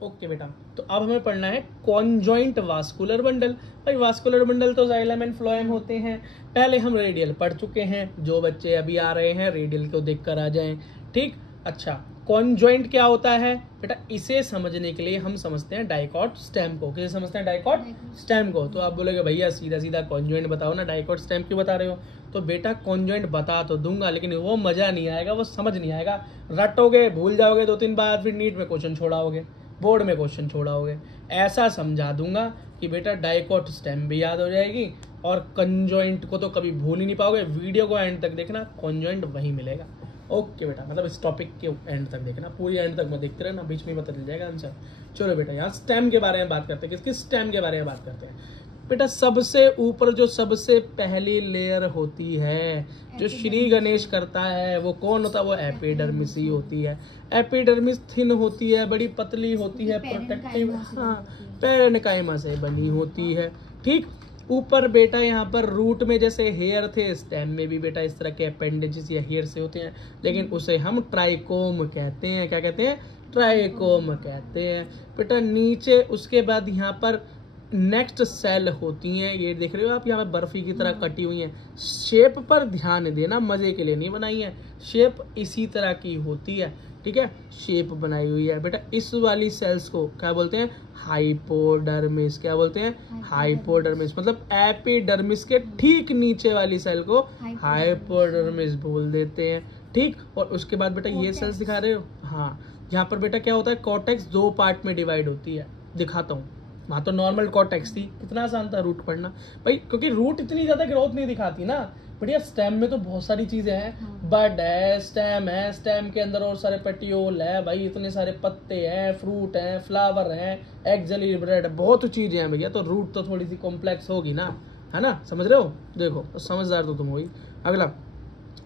Okay बेटा, तो अब हमें पढ़ना है कॉन्जॉइंट वास्कुलर बंडल। भाई वास्कुलर बंडल तो जाइलम एंड फ्लोएम होते हैं, पहले हम रेडियल पढ़ चुके हैं। जो बच्चे अभी आ रहे हैं रेडियल को देख कर आ जाएं। ठीक, अच्छा कॉन्जॉइंट क्या होता है बेटा, इसे समझने के लिए हम समझते हैं डाइकॉट स्टेम को। किसे समझते हैं? डाइकॉट स्टेम को। तो आप बोलोगे भैया सीधा सीधा कॉन्जॉइंट बताओ ना, डाइकॉट स्टेम क्यों बता रहे हो? तो बेटा कॉन्जॉइंट बता तो दूंगा, लेकिन वो मजा नहीं आएगा, वो समझ नहीं आएगा, रटोगे, भूल जाओगे 2-3 बार, फिर नीट में क्वेश्चन छोड़ाओगे, बोर्ड में क्वेश्चन छोड़ाओगे। ऐसा समझा दूंगा कि बेटा डाइकॉट स्टेम भी याद हो जाएगी और कंजॉइंट को तो कभी भूल ही नहीं पाओगे। वीडियो को एंड तक देखना, कंजॉइंट वही मिलेगा। ओके बेटा, मतलब इस टॉपिक के एंड तक देखना, पूरी एंड तक मत देखते रहना, बीच में पता चल जाएगा आंसर। चलो बेटा, यहाँ स्टेम के बारे में बात करते हैं। किसकी स्टेम के बारे में बात करते हैं बेटा? सबसे ऊपर जो सबसे पहली लेयर होती है जो श्री गणेश करता है, वो कौन होता है? वो एपिडर्मिस ही होती है। एपिडर्मिस थिन होती है, बड़ी पतली होती है, प्रोटेक्टिव, हाँ, पैरेन्काइमा से बनी होती है। ठीक, ऊपर बेटा यहाँ पर रूट में जैसे हेयर थे, स्टेम में भी बेटा इस तरह के अपेंडेजेस या हेयर से होते हैं, लेकिन उसे हम ट्राइकोम कहते हैं। क्या कहते हैं? ट्राइकोम कहते हैं बेटा। नीचे उसके बाद यहाँ पर नेक्स्ट सेल होती हैं, ये देख रहे हो आप, यहाँ पे बर्फी की तरह कटी हुई हैं। शेप पर ध्यान देना, मजे के लिए नहीं बनाई है, शेप इसी तरह की होती है। ठीक है, शेप बनाई हुई है बेटा। इस वाली सेल्स को क्या बोलते हैं? हाइपोडर्मिस। क्या बोलते हैं? हाइपोडर्मिस। मतलब एपिडर्मिस के ठीक नीचे वाली सेल को हाइपोडर्मिस बोल देते हैं। ठीक, और उसके बाद बेटा ये सेल्स दिखा रहे हो, हाँ, यहाँ पर बेटा क्या होता है? कॉर्टेक्स 2 पार्ट में डिवाइड होती है, दिखाता हूँ। वहाँ तो नॉर्मल कॉर्टेक्स थी, कितना आसान था रूट पढ़ना भाई, क्योंकि रूट इतनी ज्यादा ग्रोथ नहीं दिखाती ना बढ़िया। स्टेम में तो बहुत सारी चीजें हैं, बड है, स्टेम है, स्टेम के अंदर और सारे पेटियोल है भाई, इतने सारे पत्ते हैं, फ्रूट हैं, फ्लावर हैं, एक्जेली ब्रेड, बहुत चीजें हैं भैया। तो रूट तो थोड़ी सी कॉम्प्लेक्स होगी ना, है ना? समझ रहे हो? देखो तो समझदार तो तुम होगी। अगला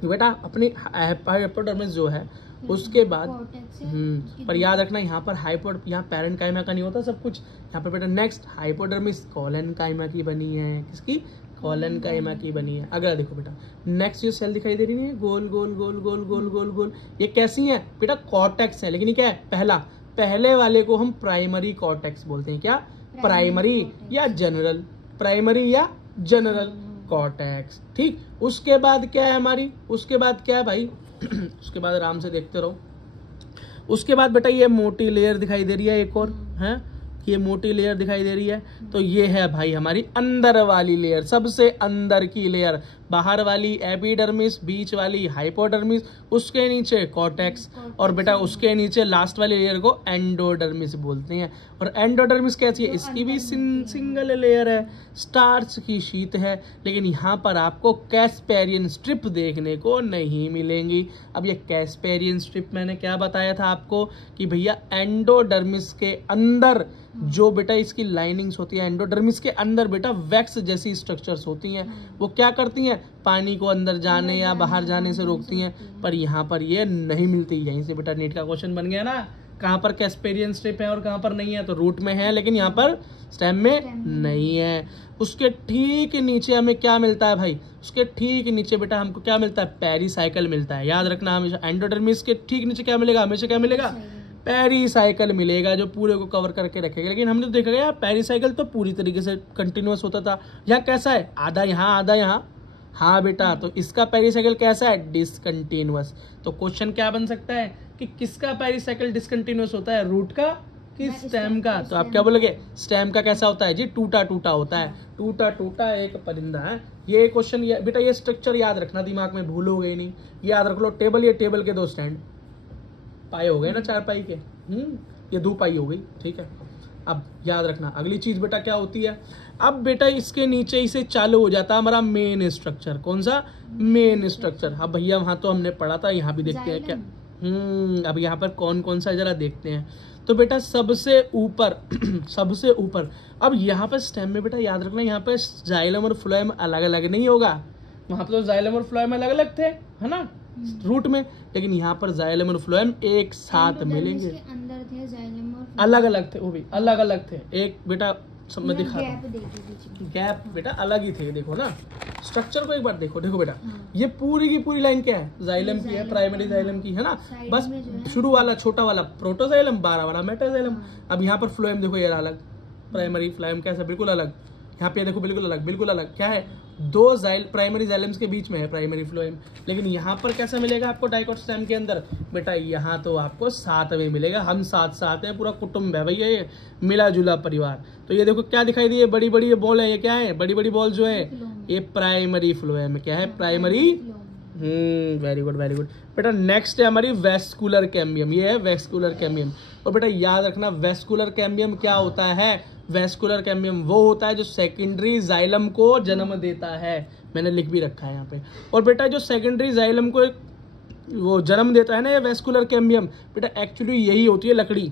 बेटा, अपनी हाइपोडर्मिस जो है उसके बाद पर याद रखना यहाँ पर यहाँ पैरेन्काइमा का नहीं होता सब कुछ। यहाँ पर बेटा नेक्स्ट हाइपोडर्मिस कोलेनकाइमा की बनी है। किसकी? कोलेनकाइमा की बनी है। अगला देखो बेटा, नेक्स्ट जो सेल दिखाई दे रही है गोल गोल गोल गोल गोल गोल गोल, ये कैसी है बेटा? कॉर्टेक्स है, लेकिन ये क्या है? पहले वाले को हम प्राइमरी कॉर्टेक्स बोलते हैं। क्या? प्राइमरी या जनरल? प्राइमरी या जनरल कॉर्टेक्स। ठीक, उसके बाद क्या है हमारी? उसके बाद क्या है भाई? उसके बाद आराम से देखते रहो। उसके बाद बेटा ये मोटी लेयर दिखाई दे रही है, एक और है, ये मोटी लेयर दिखाई दे रही है। तो ये है भाई हमारी अंदर वाली लेयर, सबसे अंदर की लेयर। बाहर वाली एपिडर्मिस, बीच वाली हाइपोडर्मिस, उसके नीचे कॉर्टेक्स, और बेटा उसके नीचे लास्ट वाली लेयर को एंडोडर्मिस बोलते हैं। और एंडोडर्मिस कैसी है? इसकी भी सिंगल लेयर है, स्टार्च की शीट है, लेकिन यहाँ पर आपको कैस्पेरियन स्ट्रिप देखने को नहीं मिलेंगी। अब ये कैस्पेरियन स्ट्रिप मैंने क्या बताया था आपको कि भैया एंडोडर्मिस के अंदर जो बेटा इसकी लाइनिंग्स होती है, एंडोडर्मिस के अंदर बेटा वैक्स जैसी स्ट्रक्चर्स होती हैं, वो क्या करती हैं? पानी को अंदर जाने या बाहर जाने से रोकती हैं। पर यहाँ पर ये नहीं मिलती। यहीं से बेटा नीट का क्वेश्चन बन गया ना, कहाँ पर कैस्पेरियन स्ट्रिप है और कहाँ पर नहीं है? तो रूट में है, लेकिन यहाँ पर स्टेम में नहीं है। उसके ठीक नीचे हमें क्या मिलता है भाई? उसके ठीक नीचे बेटा हमको क्या मिलता है? पेरीसाइकिल मिलता है। याद रखना हमेशा, एंडोडर्मिस के ठीक नीचे क्या मिलेगा? हमेशा क्या मिलेगा? पेरीसाइकिल मिलेगा, जो पूरे को कवर करके रखेगा। लेकिन हमने तो देखा गया पेरीसाइकिल तो पूरी तरीके से कंटिन्यूअस होता था। यहाँ कैसा है? आधा यहाँ आधा यहाँ। हाँ बेटा, तो इसका पेरीसाइकिल कैसा है? डिसकंटिन्यूअस। तो क्वेश्चन क्या बन सकता है कि किसका पेरीसाइकिल डिसकंटिन्यूअस होता है? रूट का कि स्टेम का? तो आप क्या बोलोगे? स्टेम का कैसा होता है जी? टूटा टूटा होता है। टूटा टूटा एक परिंदा है। ये क्वेश्चन बेटा, ये स्ट्रक्चर याद रखना, दिमाग में भूलोगे ही नहीं। याद रख लो, टेबल, ये टेबल के 2 स्टैंड, पाए हो गए ना 4 पाई के, ये 2 पाई हो गई। ठीक है, अब याद रखना अगली चीज बेटा क्या होती है? अब बेटा इसके नीचे इसे चालू हो जाता है हमारा मेन स्ट्रक्चर। कौन सा? Main structure. अब भैया वहां तो हमने पढ़ा था, यहाँ भी देखते हैं क्या। अब यहाँ पर कौन कौन सा जरा देखते हैं। तो बेटा सबसे ऊपर सबसे ऊपर, अब यहाँ पर स्टेम में बेटा याद रखना, यहाँ पर जाइलम और फ्लोएम अलग अलग नहीं होगा। वहां पर तो जाइलम और फ्लोएम अलग अलग थे, है ना, रूट में, लेकिन यहाँ पर जाइलम और फ्लोएम एक साथ मिलेंगे। अंदर थे जाइलम और अलग अलग थे, वो भी अलग अलग थे। एक बेटा मैं दिखा गैप बेटा अलग ही थे, देखो ना स्ट्रक्चर को एक बार देखो, देखो बेटा ये पूरी की पूरी लाइन क्या है, जाइलम की है, प्राइमरी जाइलम की है ना, बस शुरू वाला छोटा वाला प्रोटोजाइलम, 12 वाला मेटाजाइलम। अब यहाँ पर फ्लोएम देखो ये अलग, प्राइमरी फ्लोएम कैसा बिल्कुल अलग, यहाँ पे देखो बिल्कुल अलग, बिल्कुल अलग क्या है, दो प्राइमरी जाइलम्स के बीच में है प्राइमरी फ्लोएम। लेकिन यहाँ पर कैसा मिलेगा आपको डाइकोट स्टेम के अंदर बेटा, यहाँ तो आपको 7 में मिलेगा, हम साथ हैं, पूरा कुटुंब है भैया, ये मिला जुला परिवार। तो ये देखो क्या दिखाई दी है, बड़ी बड़ी ये बॉल है, ये क्या है, बड़ी बड़ी बॉल जो है ये प्राइमरी फ्लोएम, क्या है primary. Very good very good बेटा। नेक्स्ट है हमारी वेस्कुलर कैम्बियम, ये है वेस्कुलर कैम्बियम। और बेटा याद रखना वेस्कुलर कैम्बियम क्या होता है, वेस्कुलर कैम्बियम वो होता है जो सेकेंडरी जाइलम को जन्म देता है, मैंने लिख भी रखा है यहाँ पे। और बेटा जो सेकेंडरी जाइलम को वो जन्म देता है ना ये वेस्कुलर कैम्बियम, बेटा एक्चुअली यही होती है लकड़ी।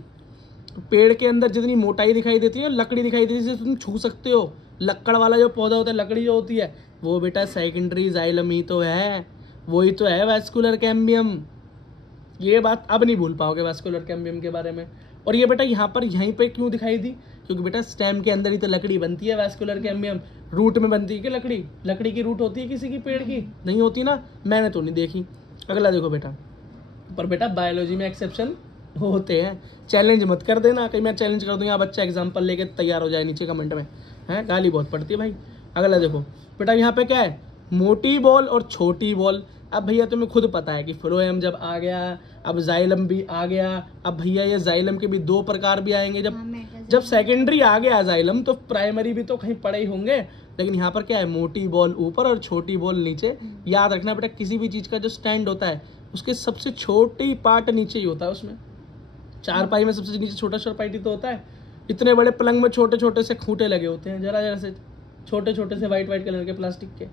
पेड़ के अंदर जितनी मोटाई दिखाई देती है, लकड़ी दिखाई देती है, जिसे तुम छू सकते हो, लकड़ वाला जो पौधा होता है, लकड़ी जो होती है वो बेटा सेकेंडरी जाइलम ही तो है, वही तो है वेस्कुलर कैम्बियम। ये बात अब नहीं भूल पाओगे वेस्कुलर कैम्बियम के बारे में। और ये बेटा यहाँ पर यहीं पे क्यों दिखाई दी, क्योंकि बेटा स्टेम के अंदर ही तो लकड़ी बनती है, वेस्कुलर कैम्बियम रूट में बनती है कि लकड़ी, लकड़ी की रूट होती है किसी की पेड़ की, नहीं होती ना, मैंने तो नहीं देखी। अगला देखो बेटा, पर बेटा बायोलॉजी में एक्सेप्शन होते हैं, चैलेंज मत कर देना, कहीं मैं चैलेंज कर दूं यहाँ बच्चा एग्जाम्पल लेके तैयार हो जाए नीचे कमेंट में, है गाली बहुत पड़ती है भाई। अगला देखो बेटा यहाँ पे क्या है, मोटी बॉल और छोटी बॉल। अब भैया तुम्हें खुद पता है कि फ्लोएम जब आ गया, अब जाइलम भी आ गया, अब भैया ये जाइलम के भी 2 प्रकार भी आएंगे, जब सेकेंडरी आ गया जाइलम तो प्राइमरी भी तो कहीं पड़े ही होंगे। लेकिन यहाँ पर क्या है, मोटी बॉल ऊपर और छोटी बॉल नीचे। याद रखना बेटा किसी भी चीज का जो स्टैंड होता है उसके सबसे छोटी पार्ट नीचे ही होता है, उसमें चारपाई में सबसे नीचे छोटा चारपाई तो होता है, इतने बड़े पलंग में छोटे छोटे से खूंटे लगे होते हैं, जरा जरा से छोटे छोटे से वाइट कलर के प्लास्टिक के,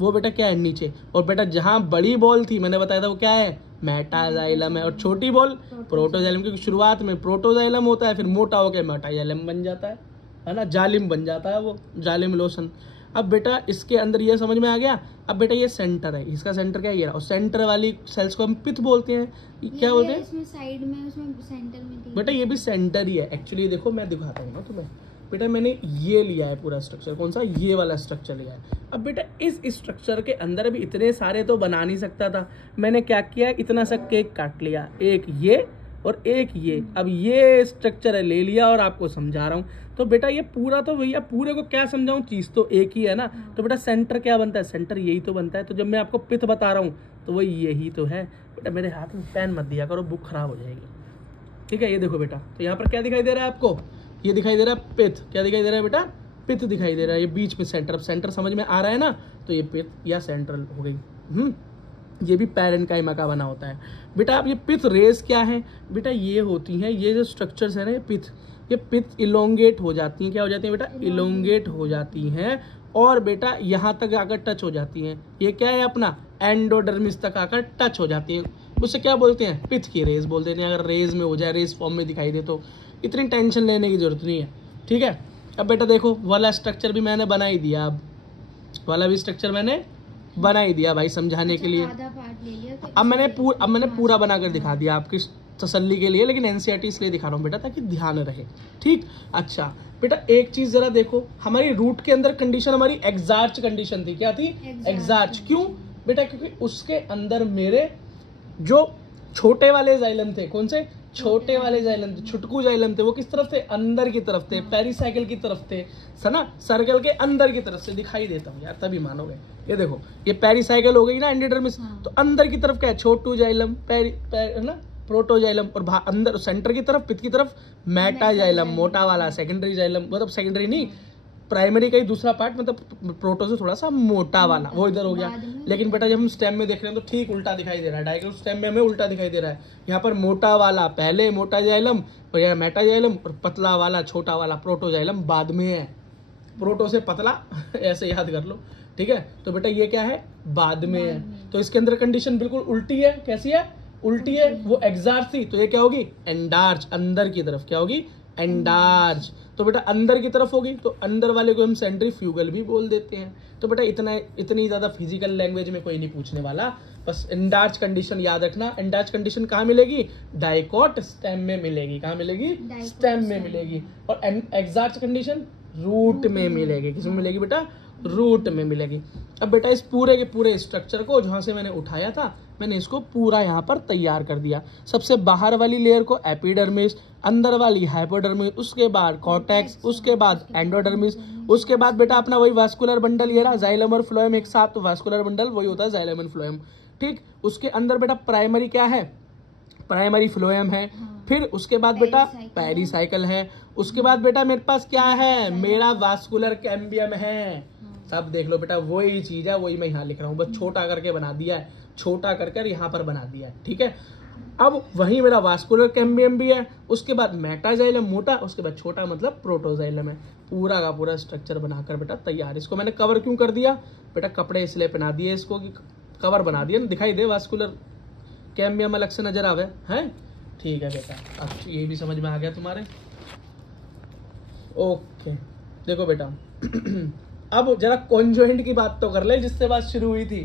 वो बेटा क्या है नीचे। और बेटा जहां बड़ी बॉल थी मैंने बताया था वो क्या है, मेटाजाइलम है, और छोटी बॉल प्रोटोजाइलम, क्योंकि शुरुआत में प्रोटोजाइलम होता है, फिर मोटा होकर मेटाजाइलम बन जाता है ना, जालिम बन जाता है वो, जालिम लोशन। अब बेटा इसके अंदर ये समझ में आ गया। अब बेटा ये सेंटर है, इसका सेंटर क्या है, ये रहा, और सेंटर वाली सेल्स को हम पिथ बोलते हैं, क्या बोलते हैं इसमें साइड में, उसमें सेंटर में बेटा, ये भी सेंटर ही है एक्चुअली। देखो मैं दिखाता हूँ ना तुम्हें बेटा, मैंने ये लिया है पूरा स्ट्रक्चर, कौन सा, ये वाला स्ट्रक्चर लिया है। अब बेटा इस स्ट्रक्चर के अंदर भी इतने सारे तो बना नहीं सकता था, मैंने क्या किया, इतना सा केक काट लिया, एक ये और एक ये। अब ये स्ट्रक्चर ले लिया और आपको समझा रहा हूँ। तो बेटा ये पूरा तो भैया, पूरे को क्या समझाऊं, चीज तो एक ही है ना। तो बेटा सेंटर क्या बनता है, सेंटर यही तो बनता है। तो जब मैं आपको पिथ बता रहा हूँ तो वही यही तो है। बेटा मेरे हाथ में पेन मत दिया करो, बुक खराब हो जाएगी, ठीक है। ये देखो बेटा, तो यहाँ पर क्या दिखाई दे रहा है आपको, ये दिखाई दे रहा है पिथ, क्या दिखाई दे रहा है बेटा, पिथ दिखाई दे रहा है, ये बीच में सेंटर। अब सेंटर समझ में आ रहा है ना, तो ये पिथ या सेंट्रल हो गई। ये भी पैरेन्काइमा का बना होता है बेटा। अब ये पिथ रेस क्या है बेटा, ये होती हैं, ये जो स्ट्रक्चर्स है ना, ये पिथ इलोंगेट हो जाती हैं, क्या हो जाती हैं बेटा, इलोंगेट हो जाती हैं, और बेटा यहाँ तक आकर टच हो जाती हैं। ये क्या है अपना एंडोडर्मिस तक आकर टच हो जाती हैं, उससे क्या बोलते हैं, पिथ की रेस बोलते हैं। अगर रेस में हो जाए, रेस फॉर्म में दिखाई दे, तो इतनी टेंशन लेने की जरूरत नहीं है, ठीक है। अब बेटा देखो वाला स्ट्रक्चर भी मैंने बना ही दिया, अब वाला भी स्ट्रक्चर मैंने बना ही दिया भाई समझाने के लिए। आधा पार्ट ले लिया, तो अब मैंने पूरा बनाकर दिखा दिया आपकी तसल्ली के लिए, लेकिन एनसीईआरटी इसलिए दिखा रहा हूँ बेटा ताकि ध्यान रहे, ठीक। अच्छा बेटा एक चीज जरा देखो, हमारी रूट के अंदर कंडीशन हमारी एग्जार्च कंडीशन थी, क्या थी, एग्जार्च। क्यों बेटा, क्योंकि उसके अंदर मेरे जो छोटे वाले जाइलम थे, कौन से छोटे वाले जाइलम थे, छुटकू जाइलम थे, वो किस तरफ थे, अंदर की तरफ थे, पेरिसाइकिल की तरफ थे, ना, सर्कल के अंदर की तरफ से दिखाई देता हूँ यार, तभी मानोगे। ये देखो ये पेरिसाइकिल हो गई ना, एंडोडर्मिस, तो अंदर की तरफ क्या है, छोटू जाइलम, ना, प्रोटोजाइलम, और अंदर सेंटर की तरफ, पिथ की तरफ मेटाजाइलम, मोटा वाला, सेकेंडरी जाइलम, मतलब सेकेंडरी नहीं, प्राइमरी का ही दूसरा पार्ट, मतलब प्रोटो से थोड़ा सा मोटा वाला, वो इधर हो गया। लेकिन बेटा जब हम स्टेम में देख रहे हैं तो ठीक उल्टा दिखाई दे रहा है, डायग्राम स्टेम में हमें उल्टा दिखाई दे रहा है। यहाँ पर मोटा वाला पहले मोटाजाइलम, और यहाँ मेटाजाइलम, और पतला वाला छोटा वाला प्रोटोजाइलम बाद में है, प्रोटो से पतला ऐसे याद कर लो, ठीक है। तो बेटा ये क्या है, बाद में है, तो इसके अंदर कंडीशन बिल्कुल उल्टी है, कैसी है, उल्टी है। वो एग्जार्च थी तो ये क्या होगी, एंडार्च, अंदर की तरफ, क्या होगी, एंडार्च। तो बेटा अंदर की तरफ होगी, तो अंदर वाले को हम सेंट्रीफ्यूगल भी बोल देते हैं। तो बेटा इतनी ज्यादा फिजिकल लैंग्वेज में कोई नहीं पूछने वाला, बस एंडार्च कंडीशन याद रखना। एंडार्च कंडीशन कहाँ मिलेगी, डाइकोट स्टेम में मिलेगी, कहाँ मिलेगी, स्टेम में मिलेगी। और एग्जार्च कंडीशन रूट में मिलेगी। किसमें मिलेगी बेटा? रूट में मिलेगी। अब बेटा इस पूरे के पूरे स्ट्रक्चर को जहां से मैंने उठाया था, मैंने इसको पूरा यहाँ पर तैयार कर दिया। सबसे बाहर वाली लेयर को एपिडर्मिस, अंदर वाली हाइपोडर्मिस, उसके बाद कॉर्टेक्स, उसके बाद एंडोडर्मिस, उसके बाद बेटा अपना वही वास्कुलर बंडल, ये रहा जाइलम और फ्लोएम एक साथ, तो वास्कुलर बंडल वही होता है जाइलम एंड फ्लोएम। ठीक, उसके अंदर बेटा प्राइमरी क्या है? प्राइमरी फ्लोएम है। फिर उसके बाद बेटा पेरिसाइकिल है। उसके बाद बेटा मेरे पास क्या है? मेरा वास्कुलर कैम्बियम है। सब देख लो बेटा, वही चीज है, वही मैं यहाँ लिख रहा हूँ, बस छोटा करके बना दिया है, छोटा करके यहाँ पर बना दिया है। ठीक है, अब वही मेरा वास्कुलर कैम्बियम भी है। उसके बाद मेटाजाइलम मोटा, उसके बाद छोटा मतलब प्रोटोजाइलम है। पूरा का पूरा स्ट्रक्चर बनाकर बेटा तैयार। इसको मैंने कवर क्यों कर दिया बेटा? कपड़े इसलिए पहना दिए इसको कि कवर बना दिया, दिखाई दे वास्कुलर कैम्बियम अलग से नजर आवे है। ठीक है बेटा, अब ये भी समझ में आ गया तुम्हारे। ओके, देखो बेटा अब जरा कॉन्जॉइंट की बात तो कर ले, जिससे बात शुरू हुई थी।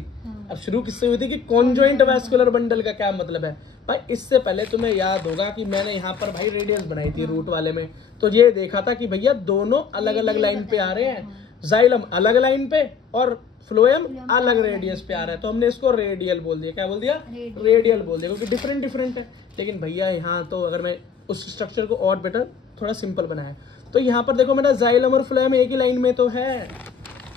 अब शुरू किससे हुई थी कि कॉन्जॉइंट वास्कुलर बंडल का क्या मतलब है भाई। इससे पहले तुम्हें याद होगा कि मैंने यहाँ पर भाई रेडियस बनाई थी रूट वाले में, तो ये देखा था कि भैया दोनों अलग अलग लाइन पे आ रहे हैं, जाइलम अलग लाइन पे और फ्लोएम अलग रेडियस पे आ रहा है, तो हमने इसको रेडियल बोल दिया। क्या बोल दिया? रेडियल बोल दिया, क्योंकि डिफरेंट डिफरेंट है। लेकिन भैया यहाँ तो अगर मैं उस स्ट्रक्चर को और बेटर थोड़ा सिंपल बनाया, तो यहाँ पर देखो मेरा जाइलम और फ्लोएम एक ही लाइन में तो है।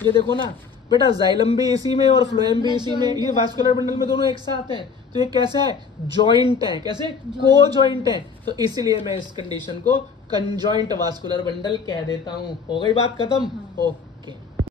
ये देखो ना बेटा, जाइलम भी इसी में और फ्लोएम भी इसी में, ये वास्कुलर बंडल में दोनों एक साथ हैं, तो ये कैसा है? जॉइंट है। कैसे? को जॉइंट है। तो इसलिए मैं इस कंडीशन को कंजॉइंट वास्कुलर बंडल कह देता हूँ। हो गई बात खत्म? ओके।